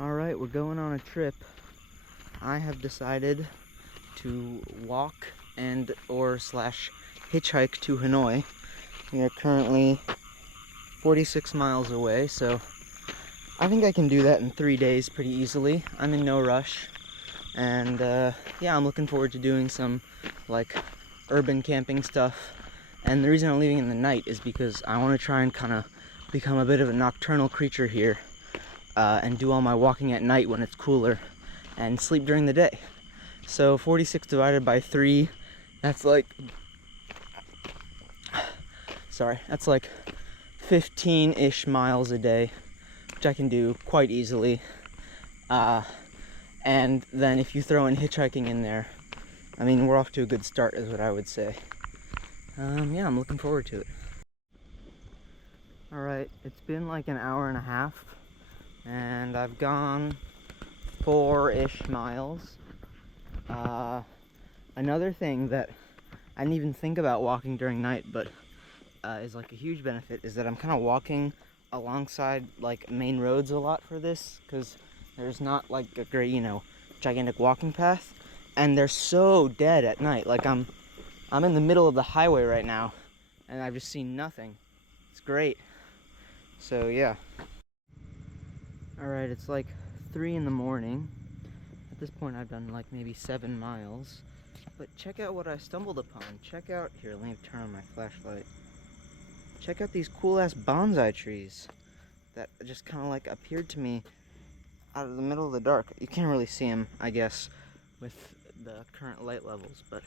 Alright, we're going on a trip. I have decided to walk and or slash hitchhike to Hanoi. We are currently 46 miles away, so I think I can do that in 3 days pretty easily. I'm in no rush, and yeah, I'm looking forward to doing some like urban camping stuff. And the reason I'm leaving in the night is because I want to try and kind of become a bit of a nocturnal creature here, and do all my walking at night when it's cooler and sleep during the day. So 46 divided by 3, that's like, that's like 15-ish miles a day, which I can do quite easily. And then if you throw in hitchhiking in there, I mean, we're off to a good start is what I would say. Yeah, I'm looking forward to it. Alright, it's been like an hour and a half, and I've gone 4-ish miles. Another thing that I didn't even think about walking during night, but is like a huge benefit, is that I'm kind of walking alongside like main roads a lot for this, because there's not like a great, gigantic walking path, and they're so dead at night. Like I'm in the middle of the highway right now, and I've just seen nothing. It's great. So yeah. Alright, it's like 3 in the morning. At this point I've done like maybe 7 miles. But check out what I stumbled upon. Check out, here, let me turn on my flashlight. Check out these cool ass bonsai trees that just kind of like appeared to me out of the middle of the dark. You can't really see them, I guess, with the current light levels, but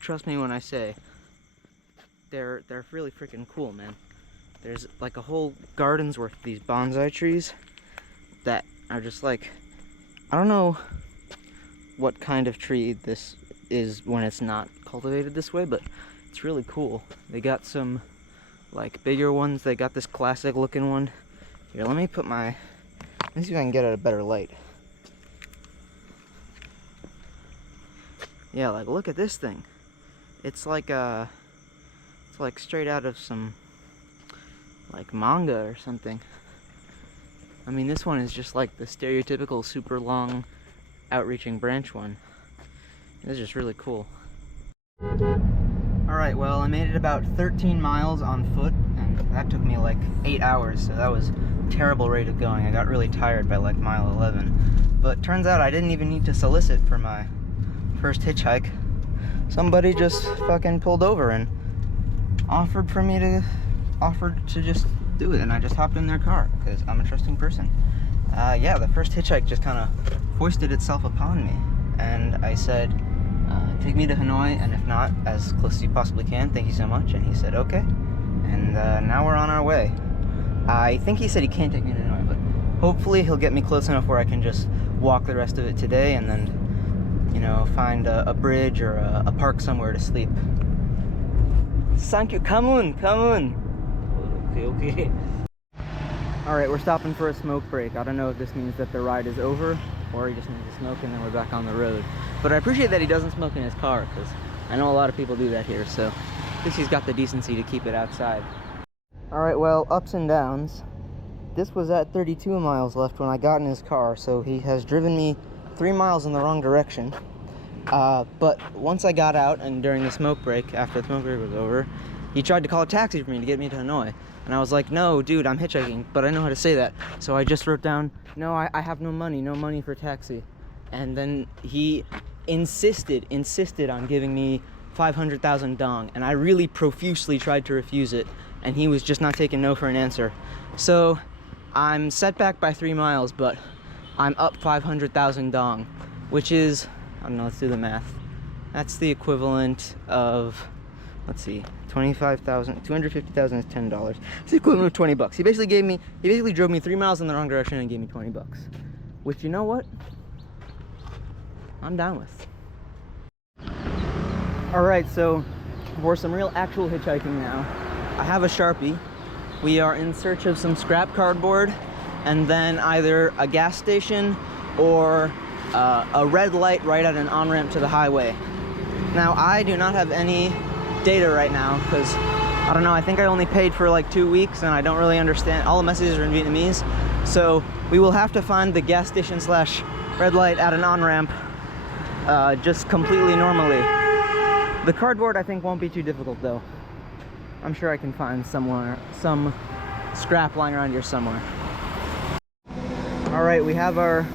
trust me when I say they're really freaking cool, man. There's like a whole garden's worth of these bonsai trees that are just like, I don't know what kind of tree this is when it's not cultivated this way, but it's really cool. They got some like bigger ones. They got this classic looking one. Here, let me see if I can get at a better light. Yeah, like look at this thing. It's like straight out of some like manga or something. I mean, this one is just like the stereotypical super long outreaching branch one. It's just really cool. Alright, well, I made it about 13 miles on foot, and that took me like 8 hours, so that was a terrible rate of going. I got really tired by like mile 11. But turns out I didn't even need to solicit for my first hitchhike. Somebody just fucking pulled over and offered to just do it, and I just hopped in their car because I'm a trusting person. Yeah, the first hitchhike just kind of foisted itself upon me, and I said, take me to Hanoi, and if not, as close as you possibly can, thank you so much. And he said okay, and now we're on our way. I think he said he can't take me to Hanoi, but hopefully he'll get me close enough where I can just walk the rest of it today, and then find a bridge or a park somewhere to sleep. Thank you. Come on. Okay. Alright, we're stopping for a smoke break. I don't know if this means that the ride is over, or he just needs to smoke and then we're back on the road. But I appreciate that he doesn't smoke in his car, because I know a lot of people do that here, so at least he's got the decency to keep it outside. Alright, well, ups and downs. This was at 32 miles left when I got in his car, so he has driven me 3 miles in the wrong direction. But once I got out, and during the smoke break, after the smoke break was over, he tried to call a taxi for me to get me to Hanoi. And I was like, no, dude, I'm hitchhiking, but I know how to say that. So I just wrote down, no, I have no money for taxi. And then he insisted on giving me 500,000 dong. And I really profusely tried to refuse it, and he was just not taking no for an answer. So I'm set back by 3 miles, but I'm up 500,000 dong, which is, I don't know, let's do the math. That's the equivalent of, let's see, 250,000 is $10. It's the equivalent of 20 bucks. He basically drove me 3 miles in the wrong direction and gave me 20 bucks. Which, you know what? I'm down with. Alright, so for some real actual hitchhiking now, I have a Sharpie. We are in search of some scrap cardboard, and then either a gas station or a red light right at an on-ramp to the highway. Now, I do not have any data right now because I don't know, I think I only paid for like 2 weeks and I don't really understand. All the messages are in Vietnamese. So we will have to find the gas station slash red light at an on-ramp just completely normally. The cardboard I think won't be too difficult though. I'm sure I can find somewhere, some scrap lying around here somewhere. All right, we have our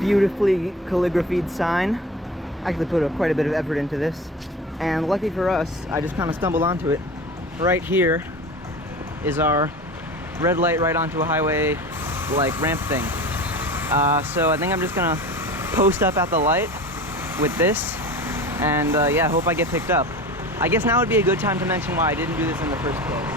beautifully calligraphied sign. I actually put quite a bit of effort into this. And lucky for us, I just kind of stumbled onto it. Right here is our red light right onto a highway like ramp thing. So I think I'm just gonna post up at the light with this and yeah, hope I get picked up. I guess now would be a good time to mention why I didn't do this in the first place.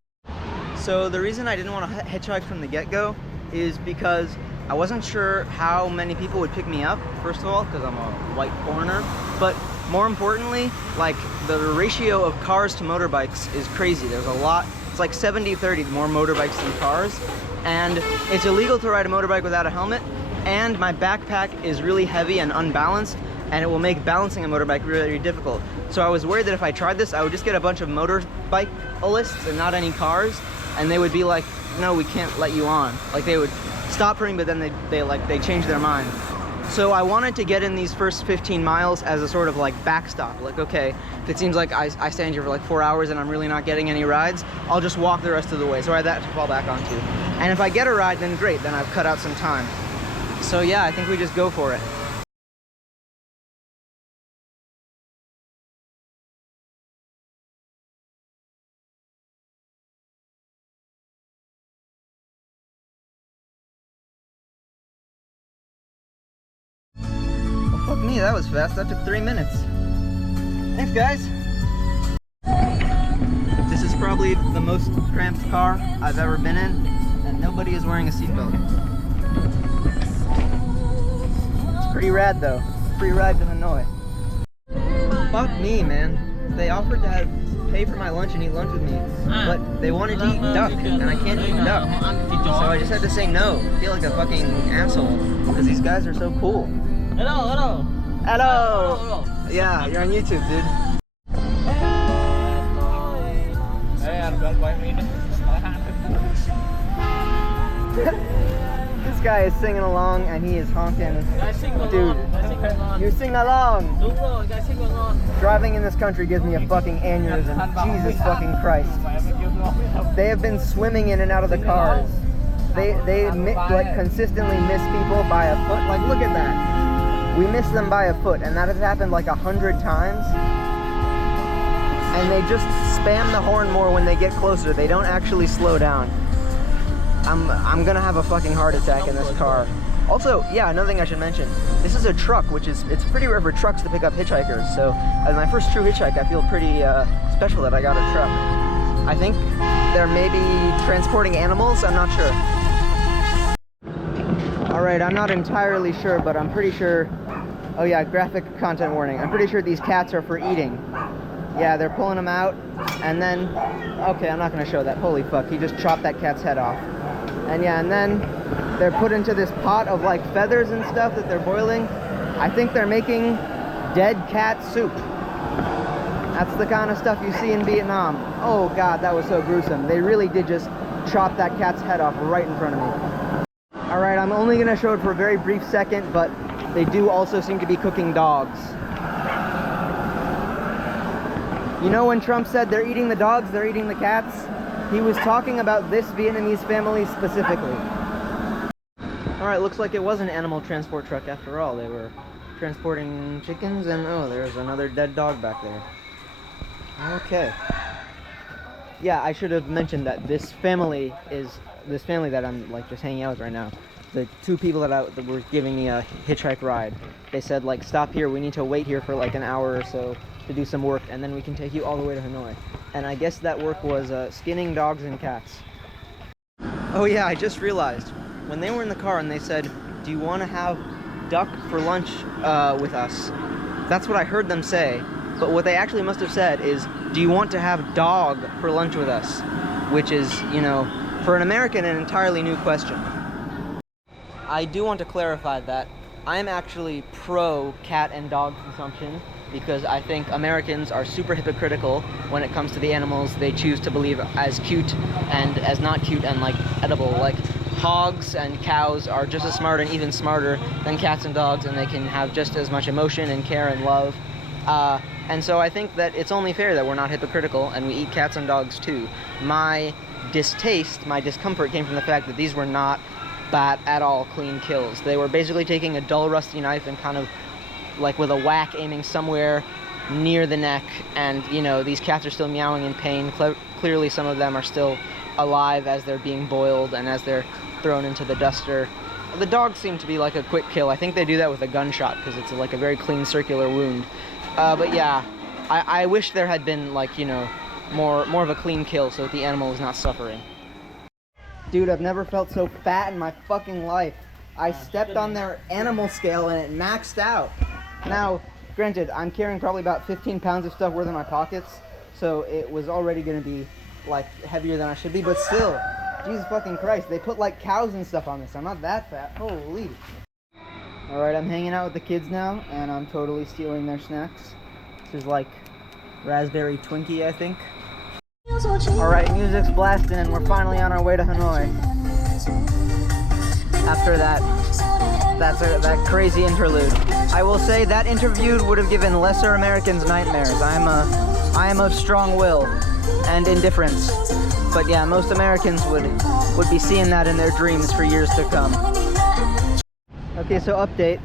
So the reason I didn't want to hitchhike from the get-go is because I wasn't sure how many people would pick me up, first of all, because I'm a white foreigner, but more importantly, like the ratio of cars to motorbikes is crazy. There's a lot, it's like 70-30 more motorbikes than cars, and it's illegal to ride a motorbike without a helmet, and my backpack is really heavy and unbalanced, and it will make balancing a motorbike really, really difficult. So I was worried that if I tried this, I would just get a bunch of motorbike-alists and not any cars, and they would be like, no, we can't let you on. Like they would stop for me, but then they changed their mind. So I wanted to get in these first 15 miles as a sort of like backstop. Like, okay, if it seems like I stand here for like 4 hours and I'm really not getting any rides, I'll just walk the rest of the way. So I had that to fall back onto. And if I get a ride, then great, then I've cut out some time. So yeah, I think we just go for it. Fuck me, that was fast. That took 3 minutes. Thanks, guys. This is probably the most cramped car I've ever been in, and nobody is wearing a seatbelt. It's pretty rad, though. Free ride to Hanoi. Fuck me, man. They offered to pay for my lunch and eat lunch with me, but they wanted to eat duck, and I can't eat duck. So I just had to say no. I feel like a fucking asshole, because these guys are so cool. Hello, hello. Hello. Hello. Yeah, you're on YouTube, dude. This guy is singing along and he is honking. Dude, you sing along. Driving in this country gives me a fucking aneurysm. Jesus fucking Christ. They have been swimming in and out of the cars. They like consistently miss people by a foot. Like, look at that. We miss them by a foot, and that has happened like 100 times. And they just spam the horn more when they get closer. They don't actually slow down. I'm gonna have a fucking heart attack in this car. Also, yeah, another thing I should mention. This is a truck, which is, it's pretty rare for trucks to pick up hitchhikers. So, as my first true hitchhike, I feel pretty special that I got a truck. I think they're maybe transporting animals, I'm not sure. Alright, I'm not entirely sure, but I'm pretty sure... Oh yeah, graphic content warning. I'm pretty sure these cats are for eating. Yeah, they're pulling them out, and then... Okay, I'm not going to show that. Holy fuck, he just chopped that cat's head off. And yeah, and then they're put into this pot of like feathers and stuff that they're boiling. I think they're making dead cat soup. That's the kind of stuff you see in Vietnam. Oh god, that was so gruesome. They really did just chop that cat's head off right in front of me. Alright, I'm only going to show it for a very brief second, but they do also seem to be cooking dogs. You know when Trump said they're eating the dogs, they're eating the cats? He was talking about this Vietnamese family specifically. Alright, looks like it was an animal transport truck after all. They were transporting chickens, and oh, there's another dead dog back there. Okay. Yeah, I should have mentioned that this family that I'm like just hanging out with right now, the two people that were giving me a hitchhike ride, they said like, stop here, we need to wait here for like an hour or so to do some work, and then we can take you all the way to Hanoi. And I guess that work was skinning dogs and cats. Oh yeah, I just realized, when they were in the car and they said, do you want to have duck for lunch with us? That's what I heard them say. But what they actually must have said is, do you want to have dog for lunch with us? Which is, you know, for an American, an entirely new question. I do want to clarify that I'm actually pro cat and dog consumption. because I think Americans are super hypocritical when it comes to the animals they choose to believe as cute and as not cute and like edible. Like hogs and cows are just as smart and even smarter than cats and dogs, and they can have just as much emotion and care and love. And so I think that it's only fair that we're not hypocritical and we eat cats and dogs too. My distaste, my discomfort came from the fact that these were not at all clean kills. They were basically taking a dull, rusty knife and kind of like with a whack aiming somewhere near the neck, and you know, these cats are still meowing in pain. Clearly some of them are still alive as they're being boiled and as they're thrown into the duster. The dogs seem to be like a quick kill. I think they do that with a gunshot because it's like a very clean circular wound. But yeah, I wish there had been like, you know, more of a clean kill so that the animal was not suffering. Dude, I've never felt so fat in my fucking life. I stepped on their animal scale and it maxed out. Now, granted, I'm carrying probably about 15 pounds of stuff worth in my pockets, so it was already gonna be like heavier than I should be, but still, Jesus fucking Christ, they put like cows and stuff on this. I'm not that fat, holy. Alright, I'm hanging out with the kids now, and I'm totally stealing their snacks. This is like raspberry Twinkie, I think. Alright, music's blasting and we're finally on our way to Hanoi. After that crazy interlude. I will say that interlude would have given lesser Americans nightmares. I am of strong will and indifference. But yeah, most Americans would be seeing that in their dreams for years to come. Okay, so update.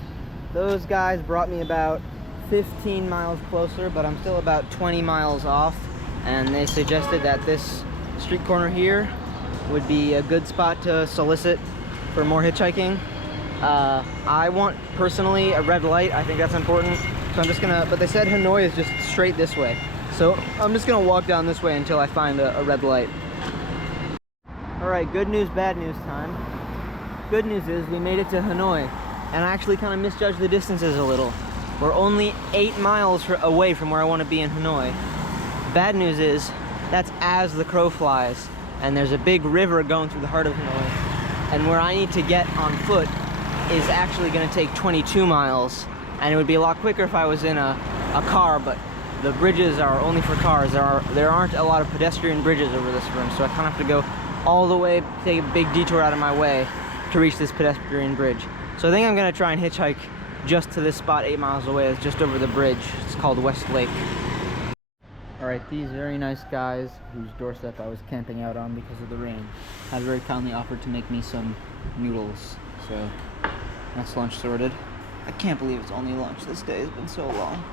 Those guys brought me about 15 miles closer, but I'm still about 20 miles off. And they suggested that this street corner here would be a good spot to solicit for more hitchhiking. I want, personally, a red light. I think that's important. So I'm just gonna, but they said Hanoi is just straight this way. So I'm just gonna walk down this way until I find a red light. Alright, good news, bad news time. Good news is we made it to Hanoi, and I actually kind of misjudged the distances a little. We're only 8 miles away from where I want to be in Hanoi. Bad news is, that's as the crow flies, and there's a big river going through the heart of Hanoi, and where I need to get on foot is actually going to take 22 miles, and it would be a lot quicker if I was in a car, but the bridges are only for cars. There aren't a lot of pedestrian bridges over this room, so I kind of have to go all the way, take a big detour out of my way to reach this pedestrian bridge. So I think I'm going to try and hitchhike just to this spot 8 miles away. It's just over the bridge. It's called West Lake. Alright, these very nice guys whose doorstep I was camping out on because of the rain have very kindly offered to make me some noodles. So that's lunch sorted. I can't believe it's only lunch. This day has been so long.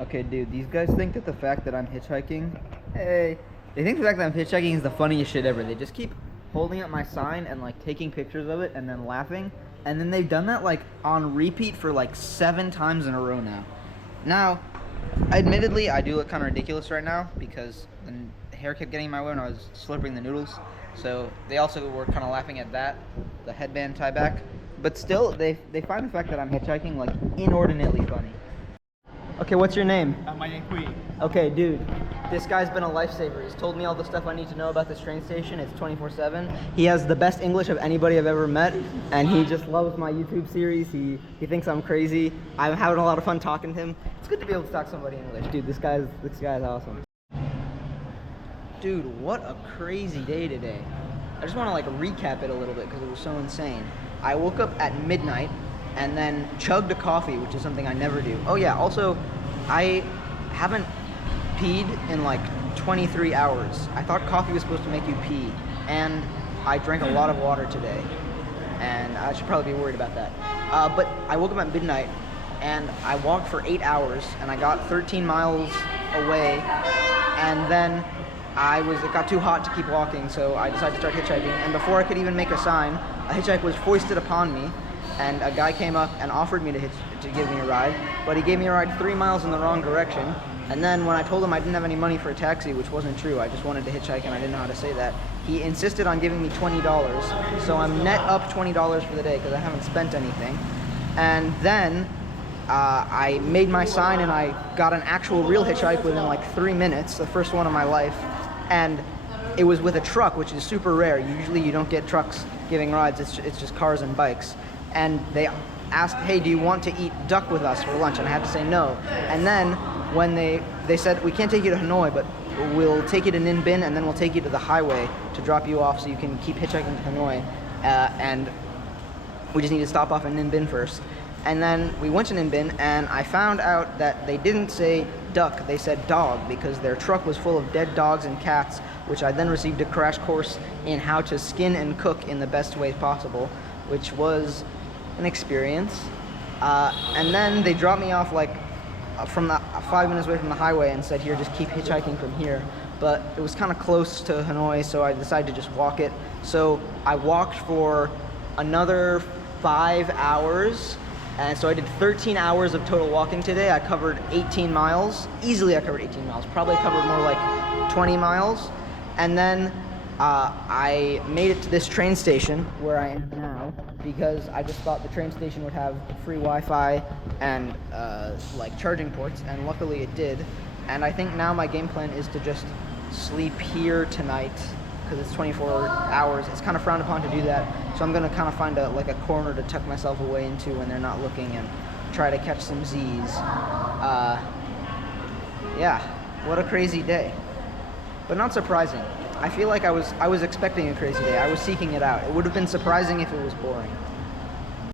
Okay, dude, these guys think that the fact that I'm hitchhiking, they think the fact that I'm hitchhiking is the funniest shit ever. They just keep holding up my sign and like taking pictures of it and then laughing. And then they've done that like on repeat for like 7 times in a row now. Now, admittedly, I do look kind of ridiculous right now because the hair kept getting in my way when I was slurping the noodles. So they also were kind of laughing at that, the headband tie back. But still, they find the fact that I'm hitchhiking like inordinately funny. Okay, what's your name? My name's Hui. Okay, dude, this guy's been a lifesaver. He's told me all the stuff I need to know about this train station. It's 24/7. He has the best English of anybody I've ever met, and he just loves my YouTube series. He thinks I'm crazy. I'm having a lot of fun talking to him. It's good to be able to talk to somebody in English. Dude, this guy's awesome. Dude, what a crazy day today. I just want to like recap it a little bit because it was so insane. I woke up at midnight and then chugged a coffee, which is something I never do. Oh yeah, also, I haven't peed in like 23 hours. I thought coffee was supposed to make you pee, and I drank a lot of water today, and I should probably be worried about that. But I woke up at midnight, and I walked for 8 hours, and I got 13 miles away, and then it got too hot to keep walking, so I decided to start hitchhiking, and before I could even make a sign, a hitchhike was foisted upon me, and a guy came up and offered me to give me a ride, but he gave me a ride 3 miles in the wrong direction. And then when I told him I didn't have any money for a taxi, which wasn't true, I just wanted to hitchhike and I didn't know how to say that, he insisted on giving me $20. So I'm net up $20 for the day because I haven't spent anything. And then I made my sign and I got an actual real hitchhike within like 3 minutes, the first one of my life. And it was with a truck, which is super rare. Usually you don't get trucks giving rides, it's just cars and bikes. And asked, hey, do you want to eat duck with us for lunch? And I had to say no. And then when they said, we can't take you to Hanoi, but we'll take you to Ninh Binh, and then we'll take you to the highway to drop you off so you can keep hitchhiking to Hanoi. And we just need to stop off in Ninh Binh first. And then we went to Ninh Binh, and I found out that they didn't say duck, they said dog, because their truck was full of dead dogs and cats, which I then received a crash course in how to skin and cook in the best way possible, which was an experience. And then they dropped me off like from the 5 minutes away from the highway and said, here, just keep hitchhiking from here. But it was kind of close to Hanoi, so I decided to just walk it. So I walked for another 5 hours, and so I did 13 hours of total walking today. I covered 18 miles. Easily I covered 18 miles. Probably covered more like 20 miles. And then I made it to this train station where I am now, because I just thought the train station would have free Wi-Fi and like charging ports, and luckily it did. And I think now my game plan is to just sleep here tonight, because it's 24 hours. It's kind of frowned upon to do that, so I'm gonna kind of find a corner to tuck myself away into when they're not looking and try to catch some Z's. Yeah, what a crazy day, but not surprising. I feel like I was expecting a crazy day. I was seeking it out. It would have been surprising if it was boring.